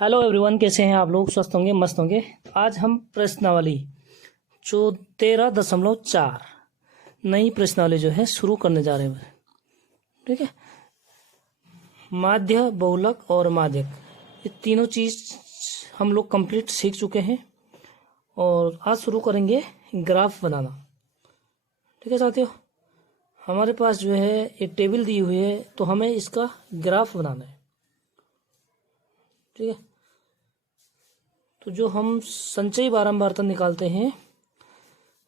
Hello everyone, कैसे हैं आप लोग? स्वस्थ होंगे, मस्त होंगे। आज हम प्रश्नावली जो 13.4 नई प्रश्नावली जो है शुरू करने जा रहे हैं। ठीक है, माध्य, बहुलक और माध्यक, ये तीनों चीज हम लोग कंप्लीट सीख चुके हैं और आज शुरू करेंगे ग्राफ बनाना। ठीक है साथियों, हमारे पास जो है ये टेबल दी हुई है, तो हमें इसका ग्राफ बनाना है। ठीक है, तो जो हम संचयी बारंबारता निकालते हैं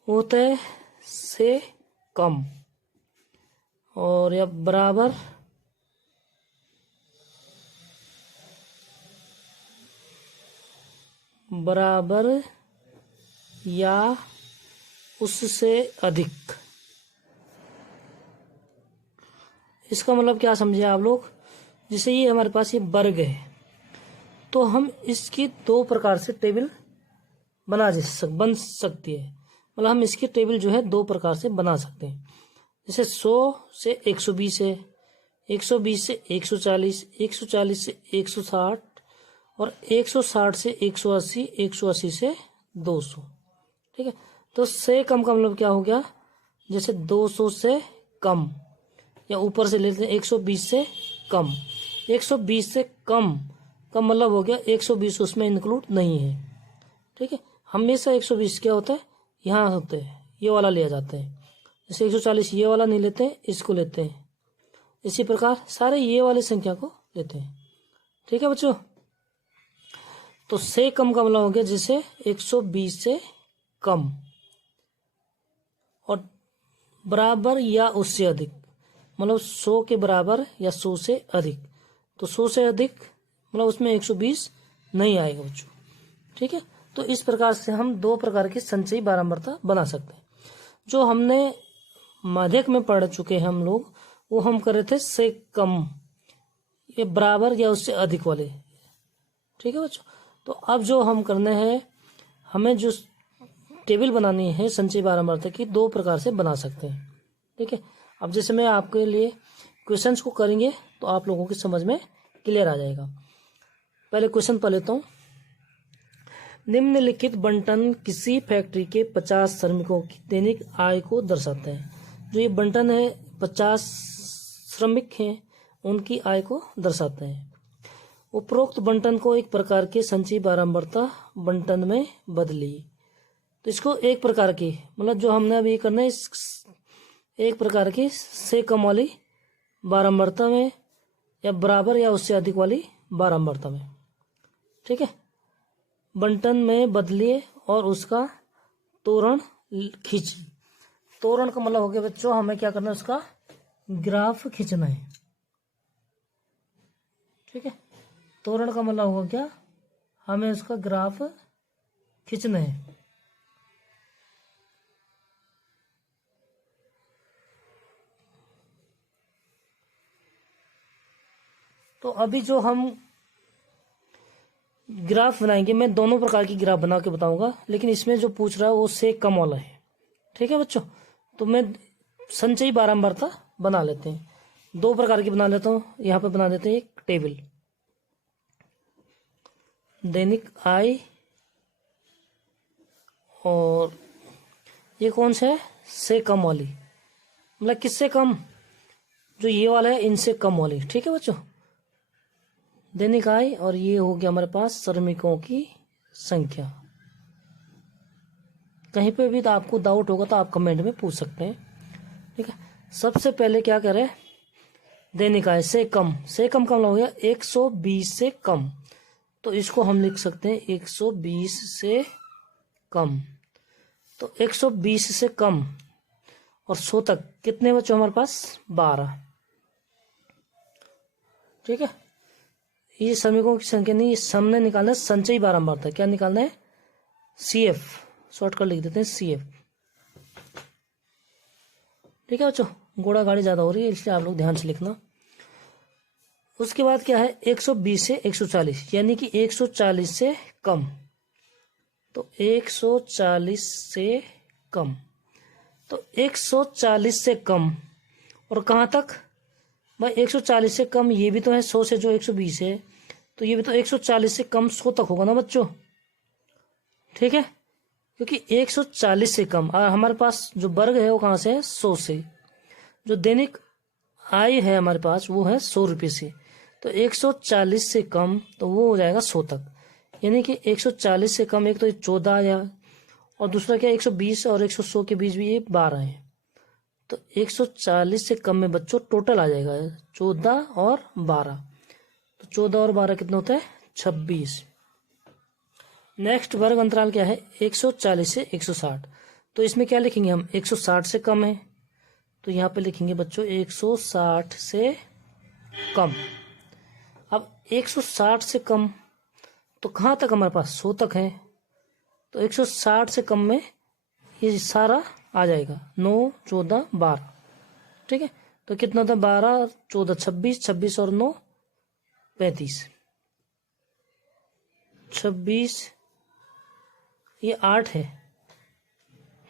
वो होता है से कम और या बराबर या उससे अधिक। इसका मतलब क्या समझे आप लोग? जैसे ये हमारे पास ये वर्ग है, तो हम इसकी दो प्रकार से टेबल बन सकती है। मतलब हम इसकी टेबल जो है दो प्रकार से बना सकते हैं। जैसे 100 से 120 है, 120 से 140, 140 से 160 और 160 से 180, 180 से 200। ठीक है, तो से कम का मतलब क्या हो गया? जैसे 200 से कम, या ऊपर से लेते हैं 120 से कम। 120 से कम का मतलब हो गया 120 उसमें इंक्लूड नहीं है। ठीक है, हमेशा 120 क्या होता है, यहाँ होते हैं, ये वाला लिया जाता है। जैसे 140 ये वाला नहीं लेते हैं, इसको लेते हैं। इसी प्रकार सारे ये वाले संख्या को लेते हैं। ठीक है बच्चों, तो से कम का मतलब हो गया जैसे 120 से कम और बराबर या उससे अधिक, मतलब 100 के बराबर या 100 से अधिक। तो 100 से अधिक मतलब उसमें 120 नहीं आएगा बच्चों। ठीक है, तो इस प्रकार से हम दो प्रकार की संचयी बारंबारता बना सकते हैं। जो हमने माध्यक में पढ़ चुके हैं हम लोग, वो हम कर रहे थे से कम, ये बराबर या उससे अधिक वाले। ठीक है बच्चों, तो अब जो हम करने हैं, हमें जो टेबल बनानी है संचयी बारंबारता की, दो प्रकार से बना सकते हैं। ठीक है, अब जैसे मैं आपके लिए क्वेश्चंस को करेंगे तो आप लोगों की समझ में क्लियर आ जाएगा। पहले क्वेश्चन पढ़ लेता हूँ। निम्नलिखित बंटन किसी फैक्ट्री के 50 श्रमिकों की दैनिक आय को दर्शाते हैं। जो ये बंटन है, 50 श्रमिक हैं, उनकी आय को दर्शाते हैं। उपरोक्त बंटन को एक प्रकार के संचयी बारंबारता बंटन में बदली। तो इसको एक प्रकार की, मतलब जो हमने अभी करना है, एक प्रकार की से कम वाली बारंबारता में या बराबर या उससे अधिक वाली बारंबारता में। ठीक है, बंटन में बदलिए और उसका तोरण खींचिए। तोरण का मतलब हो गया बच्चों, हमें क्या करना है, उसका ग्राफ खींचना है। ठीक है, तोरण का मतलब होगा क्या, हमें उसका ग्राफ खींचना है। तो अभी जो हम ग्राफ बनाएंगे, मैं दोनों प्रकार की ग्राफ बना के बताऊंगा, लेकिन इसमें जो पूछ रहा है वो से कम वाला है। ठीक है बच्चों, तो मैं संचयी बारंबारता बना लेते हैं, दो प्रकार की बना लेता हूँ। यहाँ पे बना देते हैं एक टेबल, दैनिक आय, और ये कौन सा है, से कम वाली, मतलब किससे कम, जो ये वाला है इनसे कम वाली। ठीक है बच्चों, दैनिक आय, और ये हो गया हमारे पास श्रमिकों की संख्या। कहीं पे भी तो आपको डाउट होगा तो आप कमेंट में पूछ सकते हैं। ठीक है, सबसे पहले क्या करें, दैनिक आय से कम। से कम का मतलब हो गया 120 से कम, तो इसको हम लिख सकते हैं 120 से कम। तो 120 से कम और 100 तक कितने बच्चों हमारे पास? 12। ठीक है, ये श्रमिकों की संख्या नहीं, हमने निकालना है संचयी बारंबारता। क्या निकालना है? CF, शॉर्टकट लिख देते हैं CF। ठीक है बच्चों, घोड़ा गाड़ी ज्यादा हो रही है इसलिए आप लोग ध्यान से लिखना। उसके बाद क्या है, 120 से 140, यानी कि 140 से कम। तो 140 से कम, तो 140 से कम और कहाँ तक भाई? 140 से कम, ये भी तो है 100 से जो 120 है, तो ये भी तो 140 से कम 100 तक होगा ना बच्चों, ठीक है, क्योंकि 140 से कम, और हमारे पास जो वर्ग है वो कहाँ से है, 100 से। जो दैनिक आय है हमारे पास वो है 100 रुपये से, तो 140 से कम तो वो हो जाएगा 100 तक, यानी कि 140 से कम एक तो 14 या, और दूसरा क्या 120 और 100 के बीच भी ये 12 है, तो 140 से कम में बच्चों टोटल आ जाएगा 14 और 12, तो 14 और 12 कितना होता है 26। नेक्स्ट वर्ग अंतराल क्या है 140 से 160, तो इसमें क्या लिखेंगे हम 160 से कम है, तो यहाँ पे लिखेंगे बच्चों 160 से कम। अब 160 से कम तो कहाँ तक हमारे पास 100 तक है, तो 160 से कम में ये सारा आ जाएगा 9 14 12, ठीक है, तो कितना होता है 12 14 26, 26 और 9 35, 26 ये 8 है,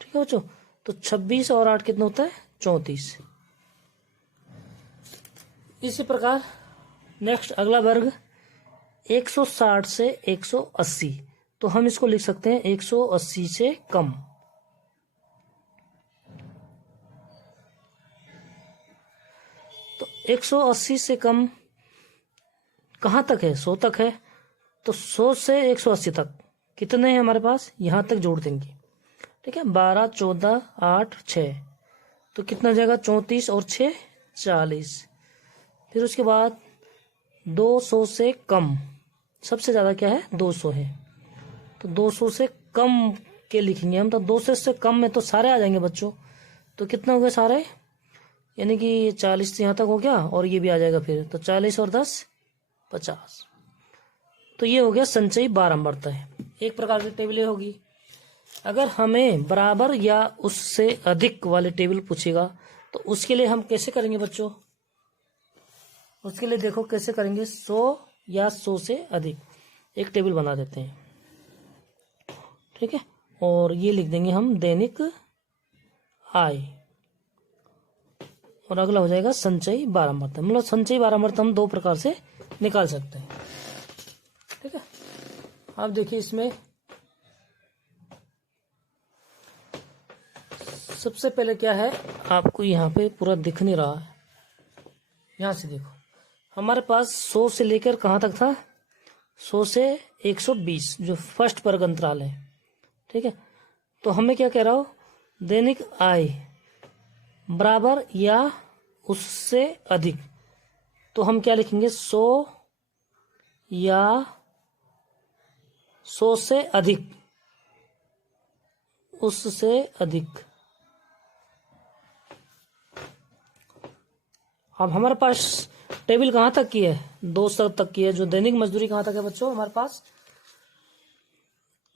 ठीक है बच्चों, तो 26 और 8 कितना होता है 34। इसी प्रकार नेक्स्ट अगला वर्ग 160 से 180, तो हम इसको लिख सकते हैं 180 से कम। तो 180 से कम कहाँ तक है 100 तक है, तो 100 से 180 तक कितने हैं हमारे पास, यहाँ तक जोड़ देंगे, ठीक है, 12 14 8 6, तो कितना हो जाएगा 34 और 6 40। फिर उसके बाद 200 से कम, सबसे ज़्यादा क्या है 200 है, तो 200 से कम के लिखेंगे हम, तो 200 से कम में तो सारे आ जाएंगे बच्चों, तो कितना हो गया सारे, यानी कि 40 यहाँ तक हो गया और ये भी आ जाएगा फिर, तो 40 और 10 50, तो ये हो गया संचयी बारंबारता है। एक प्रकार की टेबल ये होगी। अगर हमें बराबर या उससे अधिक वाले टेबल पूछेगा तो उसके लिए हम कैसे करेंगे बच्चों, उसके लिए देखो कैसे करेंगे, 100 या 100 से अधिक एक टेबल बना देते हैं, ठीक है, और ये लिख देंगे हम दैनिक आय, और अगला हो जाएगा संचयी बारंबारता, मतलब संचयी बारंबारता हम दो प्रकार से निकाल सकते हैं, ठीक है। अब देखिए इसमें सबसे पहले क्या है, आपको यहाँ पे पूरा दिख नहीं रहा है, यहाँ से देखो हमारे पास 100 से लेकर कहाँ तक था, 100 से 120 जो फर्स्ट वर्ग अंतराल है, ठीक है, तो हमें क्या कह रहा हो, दैनिक आय बराबर या उससे अधिक, तो हम क्या लिखेंगे 100 या 100 से अधिक, उससे अधिक। अब हमारे पास टेबल कहाँ तक की है, 200 तक की है, जो दैनिक मजदूरी कहाँ तक है बच्चों, हमारे पास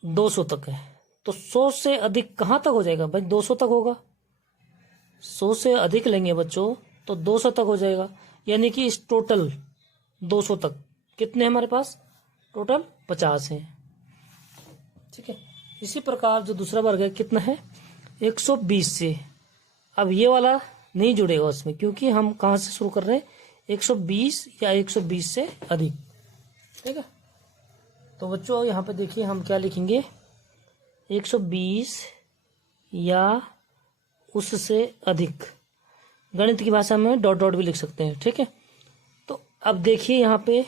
200 तक है, तो 100 से अधिक कहाँ तक हो जाएगा भाई, 200 तक होगा, 100 से अधिक लेंगे बच्चों तो 200 तक हो जाएगा, यानी कि इस टोटल 200 तक कितने हमारे पास, टोटल 50 है, ठीक है। इसी प्रकार जो दूसरा वर्ग है कितना है 120 से, अब ये वाला नहीं जुड़ेगा उसमें, क्योंकि हम कहाँ से शुरू कर रहे हैं 120 या 120 से अधिक, ठीक है। तो बच्चों यहाँ पे देखिए हम क्या लिखेंगे, 120 या उससे अधिक, गणित की भाषा में डॉट डॉट भी लिख सकते हैं, ठीक है। तो अब देखिए यहाँ पे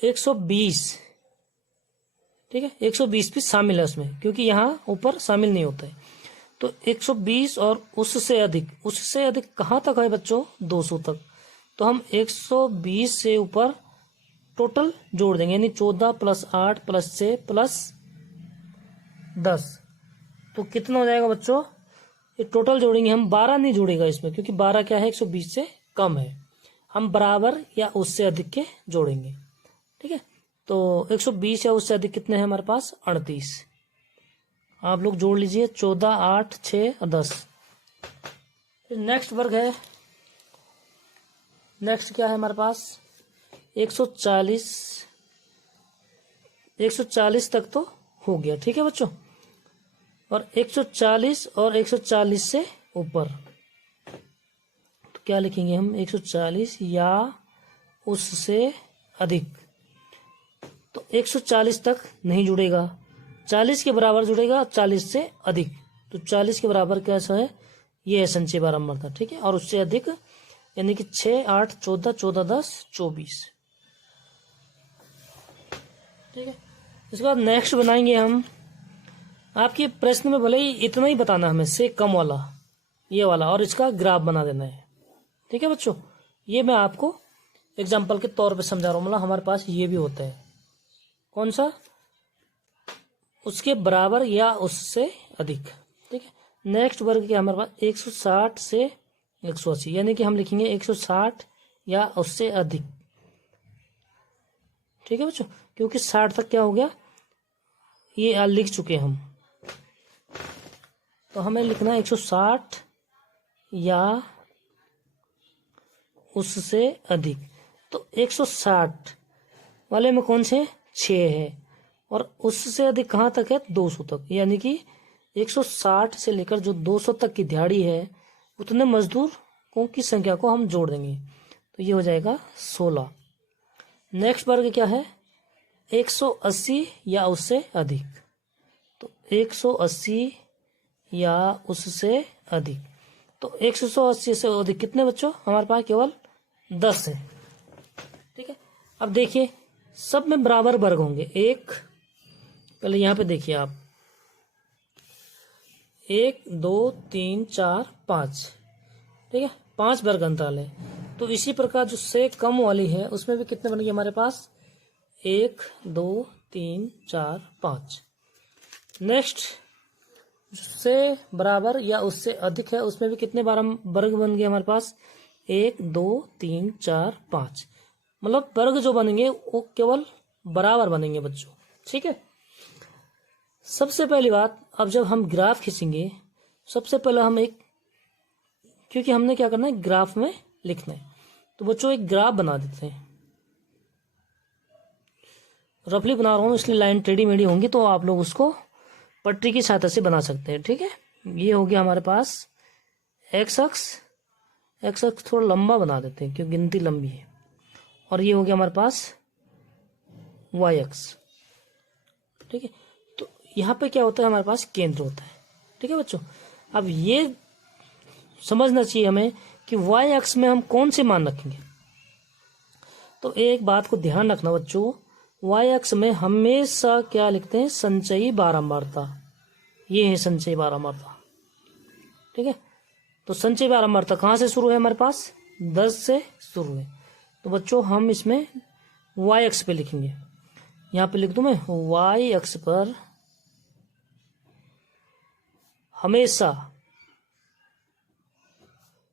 120, ठीक है, 120 भी शामिल है उसमें, क्योंकि यहाँ ऊपर शामिल नहीं होता है, तो 120 और उससे अधिक, उससे अधिक कहाँ तक है बच्चों 200 तक, तो हम 120 से ऊपर टोटल जोड़ देंगे, यानी 14 + 8 + 6 + 10, तो कितना हो जाएगा बच्चों, ये टोटल जोड़ेंगे हम, 12 नहीं जुड़ेगा इसमें, क्योंकि 12 क्या है 120 से कम है, हम बराबर या उससे अधिक के जोड़ेंगे, ठीक है। तो 120 या उससे अधिक कितने हैं हमारे पास 38, आप लोग जोड़ लीजिए 14 8 6 और 10। नेक्स्ट वर्ग है, नेक्स्ट क्या है हमारे पास 140 तक तो हो गया, ठीक है बच्चों, और 140 और 140 से ऊपर, तो क्या लिखेंगे हम 140 या उससे अधिक। तो 140 तक नहीं जुड़ेगा, 40 के बराबर जुड़ेगा, 40 से अधिक। तो 40 के बराबर कैसा है, ये है संचयी बारंबारता, ठीक है। और उससे अधिक यानी कि 6, 8, 14, 14, 10, 24, ठीक है। इसके बाद नेक्स्ट बनाएंगे हम, आपके प्रश्न में भले ही इतना ही बताना हमें से कम वाला, ये वाला, और इसका ग्राफ बना देना है, ठीक है बच्चों। ये मैं आपको एग्जाम्पल के तौर पे समझा रहा हूँ। मतलब हमारे पास ये भी होता है, कौन सा, उसके बराबर या उससे अधिक, ठीक है। नेक्स्ट वर्ग क्या हमारे पास 160 से 180, यानी कि हम लिखेंगे 160 या उससे अधिक, ठीक है बच्चों, क्योंकि 60 तक क्या हो गया, ये लिख चुके हम। तो हमें लिखना है 160 या उससे अधिक। तो 160 वाले में कौन से 6 है, और उससे अधिक कहाँ तक है, 200 तक। यानी कि 160 से लेकर जो 200 तक की दिहाड़ी है, उतने मजदूरों की संख्या को हम जोड़ देंगे। तो ये हो जाएगा 16। नेक्स्ट वर्ग क्या है, 180 या उससे अधिक। तो 180 या उससे अधिक। तो 180 से अधिक कितने बच्चों, हमारे पास केवल 10 है, ठीक है। अब देखिए सब में बराबर वर्ग होंगे। एक, पहले यहाँ पे देखिए आप, 1, 2, 3, 4, 5, ठीक है, 5 वर्ग अंतराल है। तो इसी प्रकार जो से कम वाली है उसमें भी कितने बनेंगे हमारे पास, 1, 2, 3, 4, 5। नेक्स्ट से बराबर या उससे अधिक है, उसमें भी कितने बार वर्ग बन गए हमारे पास, 1, 2, 3, 4, 5। मतलब वर्ग जो बनेंगे वो केवल बराबर बनेंगे बच्चों, ठीक है। सबसे पहली बात, अब जब हम ग्राफ खींचेंगे, सबसे पहले हम एक, क्योंकि हमने क्या करना है, ग्राफ में लिखना है, तो बच्चों एक ग्राफ बना देते हैं। रफली बना रहा हूँ इसलिए लाइन टेढ़ी मेढ़ी होंगी, तो आप लोग उसको पट्टी की सहायता से बना सकते हैं, ठीक है। ये हो गया हमारे पास एक्स अक्ष थोड़ा लंबा बना देते हैं क्योंकि गिनती लंबी है। और ये हो गया हमारे पास वाई अक्ष, ठीक है। तो यहाँ पे क्या होता है, हमारे पास केंद्र होता है, ठीक है बच्चों। अब ये समझना चाहिए हमें कि वाई अक्ष में हम कौन से मान रखेंगे। तो एक बात को ध्यान रखना बच्चों, वाई अक्ष में हमेशा क्या लिखते हैं, संचयी बारंबारता। ये है संचयी बारंबारता, ठीक है। तो संचयी बारंबारता कहाँ से शुरू है, हमारे पास 10 से शुरू है। तो बच्चों हम इसमें वाई अक्ष पे लिखेंगे, यहाँ पे लिख दूं मैं, वाई अक्ष पर हमेशा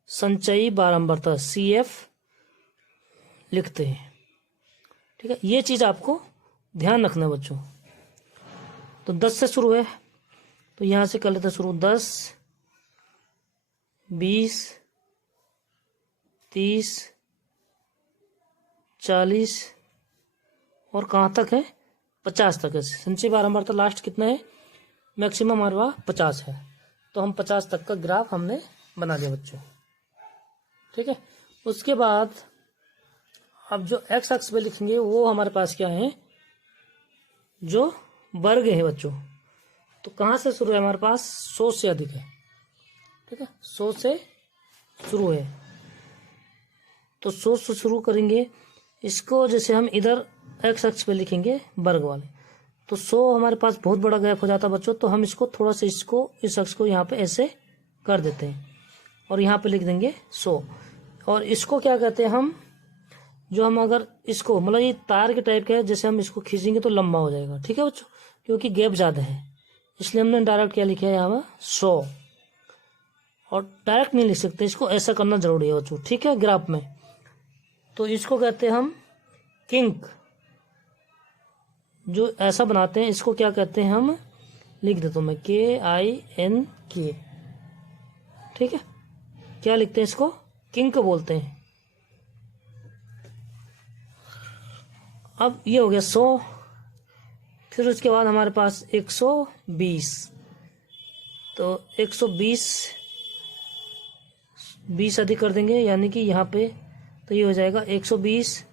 संचयी बारंबारता CF लिखते हैं, ठीक है। ये चीज आपको ध्यान रखना बच्चों। तो 10 से शुरू है, तो यहां से कर लेते शुरू, 10, 20, 30, 40 और कहाँ तक है, 50 तक है। संचयी बारंबारता लास्ट कितना है, मैक्सिमम हमारे पास 50 है। तो हम 50 तक का ग्राफ हमने बना दिया बच्चों, ठीक है। उसके बाद अब जो एक्स अक्ष पे लिखेंगे वो हमारे पास क्या है, जो वर्ग है बच्चों। तो कहाँ से शुरू है, हमारे पास 100 से अधिक है, ठीक है, 100 से शुरू है। तो 100 से शुरू करेंगे इसको, जैसे हम इधर एक्स अक्ष पे लिखेंगे वर्ग वाले, तो 100 हमारे पास बहुत बड़ा गैप हो जाता है बच्चों। तो हम इसको थोड़ा सा, इसको इस अक्ष को यहाँ पे ऐसे कर देते हैं और यहाँ पे लिख देंगे 100। और इसको क्या कहते हैं हम, जो हम अगर इसको, मतलब ये तार के टाइप का है, जैसे हम इसको खींचेंगे तो लंबा हो जाएगा, ठीक है बच्चों, क्योंकि गैप ज़्यादा है, इसलिए हमने डायरेक्ट क्या लिखा है यहाँ पर 100। और डायरेक्ट नहीं लिख सकते, इसको ऐसा करना जरूरी है बच्चों, ठीक है, ग्राफ में। तो इसको कहते हैं हम किंक, जो ऐसा बनाते हैं इसको क्या कहते हैं, हम लिख देता हूँ मैं KINK, ठीक है। क्या लिखते हैं इसको, किंक बोलते हैं। अब ये हो गया 100। फिर उसके बाद हमारे पास 120, तो 120 20 अधिक कर देंगे, यानी कि यहाँ पे तो ये हो जाएगा 120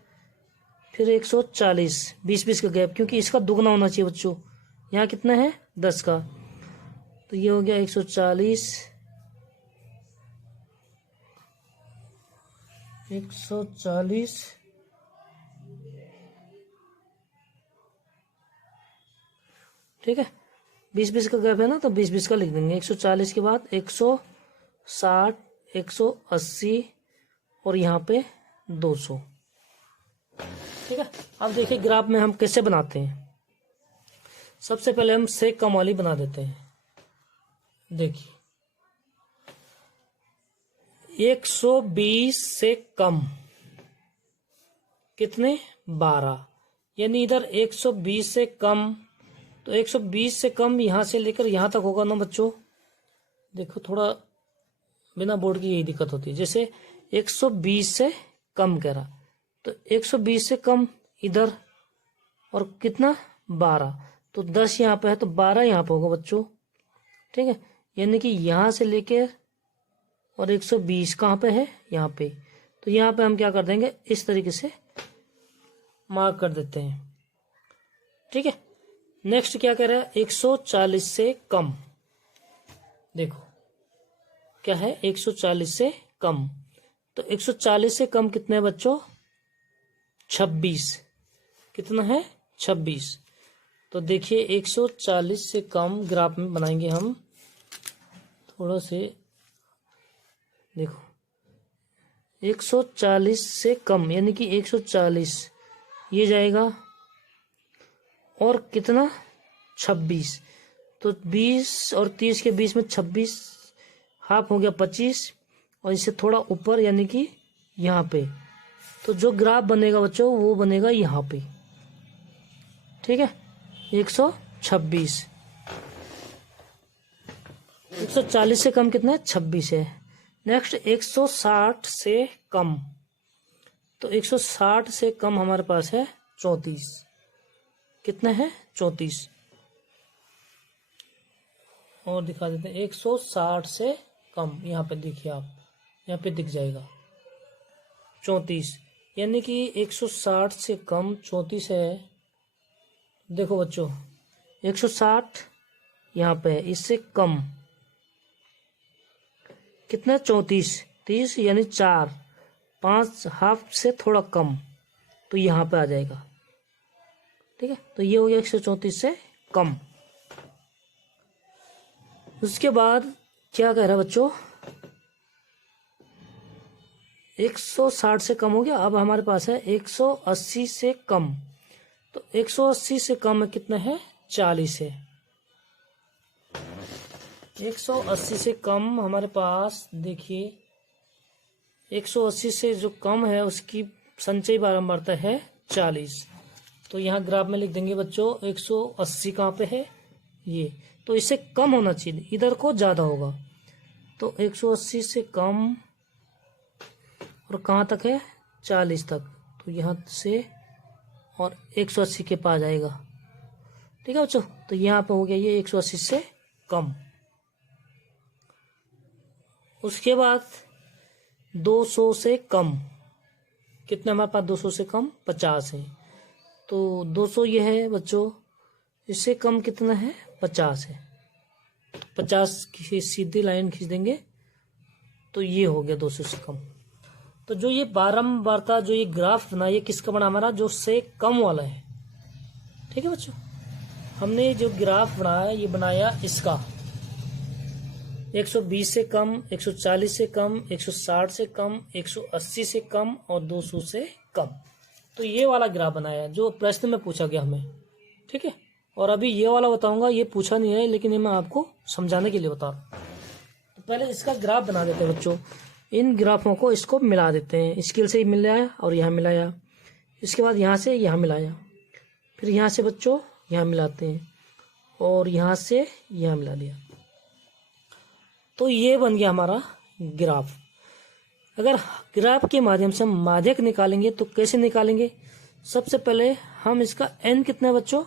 फिर 140, 20-20 का गैप, क्योंकि इसका दुगना होना चाहिए बच्चों। यहाँ कितना है 10 का, तो ये हो गया 140, 140, ठीक है। 20-20 का गैप है ना, तो 20-20 का लिख देंगे। 140 के बाद 160, 180 और यहाँ पे 200, ठीक है। अब देखिए ग्राफ में हम कैसे बनाते हैं। सबसे पहले हम से कम वाली बना देते हैं। देखिए 120 से कम कितने 12, यानी इधर 120 से कम, तो 120 से कम यहाँ से लेकर यहाँ तक होगा ना बच्चों। देखो थोड़ा बिना बोर्ड की यही दिक्कत होती है। जैसे 120 से कम कह रहा, तो 120 से कम इधर और कितना 12, तो 10 यहाँ पे है तो 12 यहाँ पे होगा बच्चों, ठीक है। यानी कि यहाँ से लेकर और 120 कहाँ पे है यहाँ पे, तो यहाँ पे हम क्या कर देंगे इस तरीके से मार्क कर देते हैं, ठीक है। नेक्स्ट क्या कह रहा है 140 से कम, देखो क्या है 140 से कम, तो 140 से कम कितने हैं बच्चों 26, कितना है 26। तो देखिए 140 से कम ग्राफ में बनाएंगे हम थोड़ा से, देखो 140 से कम यानी कि 140 ये जाएगा और कितना 26, तो 20 और 30 के बीच में 26 हाफ हो गया 25, और इससे थोड़ा ऊपर यानी कि यहाँ पे, तो जो ग्राफ बनेगा बच्चों वो बनेगा यहाँ पे, ठीक है। 126, 140 से कम कितना है 26 है। नेक्स्ट 160 से कम, तो 160 से कम हमारे पास है 34, कितना है 34, और दिखा देते हैं 160 से कम, यहाँ पे देखिए आप, यहाँ पे दिख जाएगा 34, यानी कि 160 से कम 34 है। देखो बच्चों 160 यहाँ पे है, इससे कम कितना 34, 30 यानी 4, 5 हाफ से थोड़ा कम, तो यहाँ पे आ जाएगा, ठीक है। तो ये हो गया 134 से कम। उसके बाद क्या कह रहा है बच्चों 160 से कम हो गया। अब हमारे पास है 180 से कम, तो 180 से कम कितना है 40 है। 180 से कम हमारे पास देखिए 180 से जो कम है उसकी संचयी बारंबारता है 40, तो यहाँ ग्राफ में लिख देंगे बच्चों 180 कहाँ पे है ये, तो इससे कम होना चाहिए, इधर को ज़्यादा होगा, तो 180 से कम और कहाँ तक है 40 तक, तो यहाँ से और 180 के पास आएगा, ठीक है बच्चों। तो यहाँ पे हो गया ये 180 से कम। उसके बाद 200 से कम, कितना हमारे पास 200 से कम 50 है, तो 200 ये है बच्चों, इससे कम कितना है 50 है, 50 की सीधी लाइन खींच देंगे तो ये हो गया 200 से कम। तो जो ये बारंबारता जो ये ग्राफ बना ये किसका बना हमारा जो से कम वाला है, ठीक है बच्चों। हमने जो ग्राफ बनाया ये बनाया इसका 120 से कम, 140 से कम, 160 से कम, 180 से कम और 200 से कम, तो ये वाला ग्राफ बनाया जो प्रश्न में पूछा गया हमें, ठीक है। और अभी ये वाला बताऊंगा, ये पूछा नहीं है लेकिन ये मैं आपको समझाने के लिए बता रहा हूँ। तो पहले इसका ग्राफ बना देते हैं बच्चों, इन ग्राफों को इसको मिला देते हैं, स्केल से ही मिलाया और यहाँ मिलाया, इसके बाद यहाँ से यहाँ मिलाया, फिर यहाँ से बच्चों यहाँ मिलाते हैं और यहाँ से यहाँ मिला दिया, तो ये बन गया हमारा ग्राफ। अगर ग्राफ के माध्यम से हम माध्यक निकालेंगे तो कैसे निकालेंगे, सबसे पहले हम इसका n कितना है बच्चों,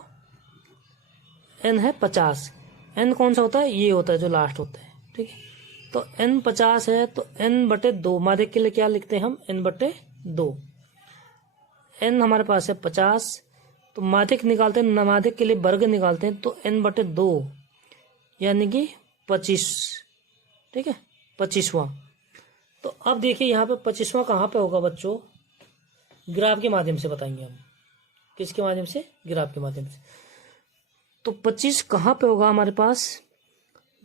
n है 50, n कौन सा होता है ये होता है जो लास्ट होता है, ठीक है। तो n 50 है तो n/2, माध्यक के लिए क्या लिखते हैं हम n/2, n हमारे पास है 50, तो माध्यक निकालते हैं, नमाध्यक के लिए वर्ग निकालते हैं, तो n/2 यानी कि 25, ठीक है, 25वां। तो अब देखिए यहाँ पे 25वां कहाँ पे होगा बच्चों, ग्राफ के माध्यम से बताएंगे हम। किसके माध्यम से? ग्राफ के माध्यम से। तो 25 कहाँ पे होगा हमारे पास?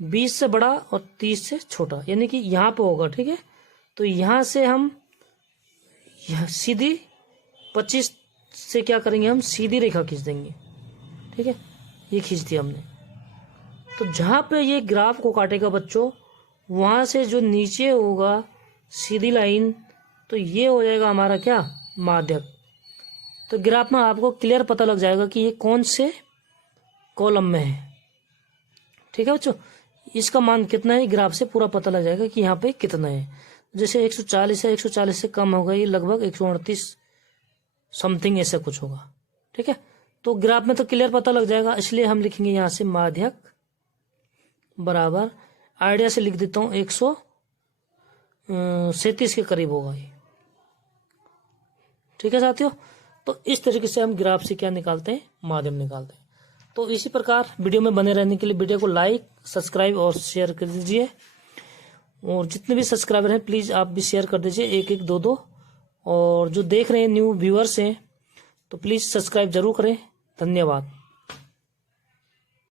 20 से बड़ा और 30 से छोटा, यानी कि यहाँ पे होगा, ठीक है। तो यहाँ से हम सीधी 25 से क्या करेंगे, हम सीधी रेखा खींच देंगे, ठीक है, ये खींच दिया हमने। तो जहाँ पे ये ग्राफ को काटेगा बच्चों, वहाँ से जो नीचे होगा सीधी लाइन, तो ये हो जाएगा हमारा क्या, माध्यक। तो ग्राफ में आपको क्लियर पता लग जाएगा कि ये कौन से कॉलम में है, ठीक है बच्चों। इसका मान कितना है ग्राफ से पूरा पता लग जाएगा कि यहाँ पे कितना है। जैसे 140 है, 140 से कम होगा, ये लगभग 138 समथिंग ऐसा कुछ होगा, ठीक है। तो ग्राफ में तो क्लियर पता लग जाएगा, इसलिए हम लिखेंगे यहाँ से माध्यक बराबर, आइडिया से लिख देता हूँ, 137 के करीब होगा ये, ठीक है साथियों। तो इस तरीके से हम ग्राफ से क्या निकालते हैं, माध्यम निकालते हैं। तो इसी प्रकार वीडियो में बने रहने के लिए वीडियो को लाइक, सब्सक्राइब और शेयर कर दीजिए। और जितने भी सब्सक्राइबर हैं प्लीज़ आप भी शेयर कर दीजिए, 1-1, 2-2। और जो देख रहे हैं न्यू व्यूअर्स हैं तो प्लीज़ सब्सक्राइब जरूर करें। धन्यवाद।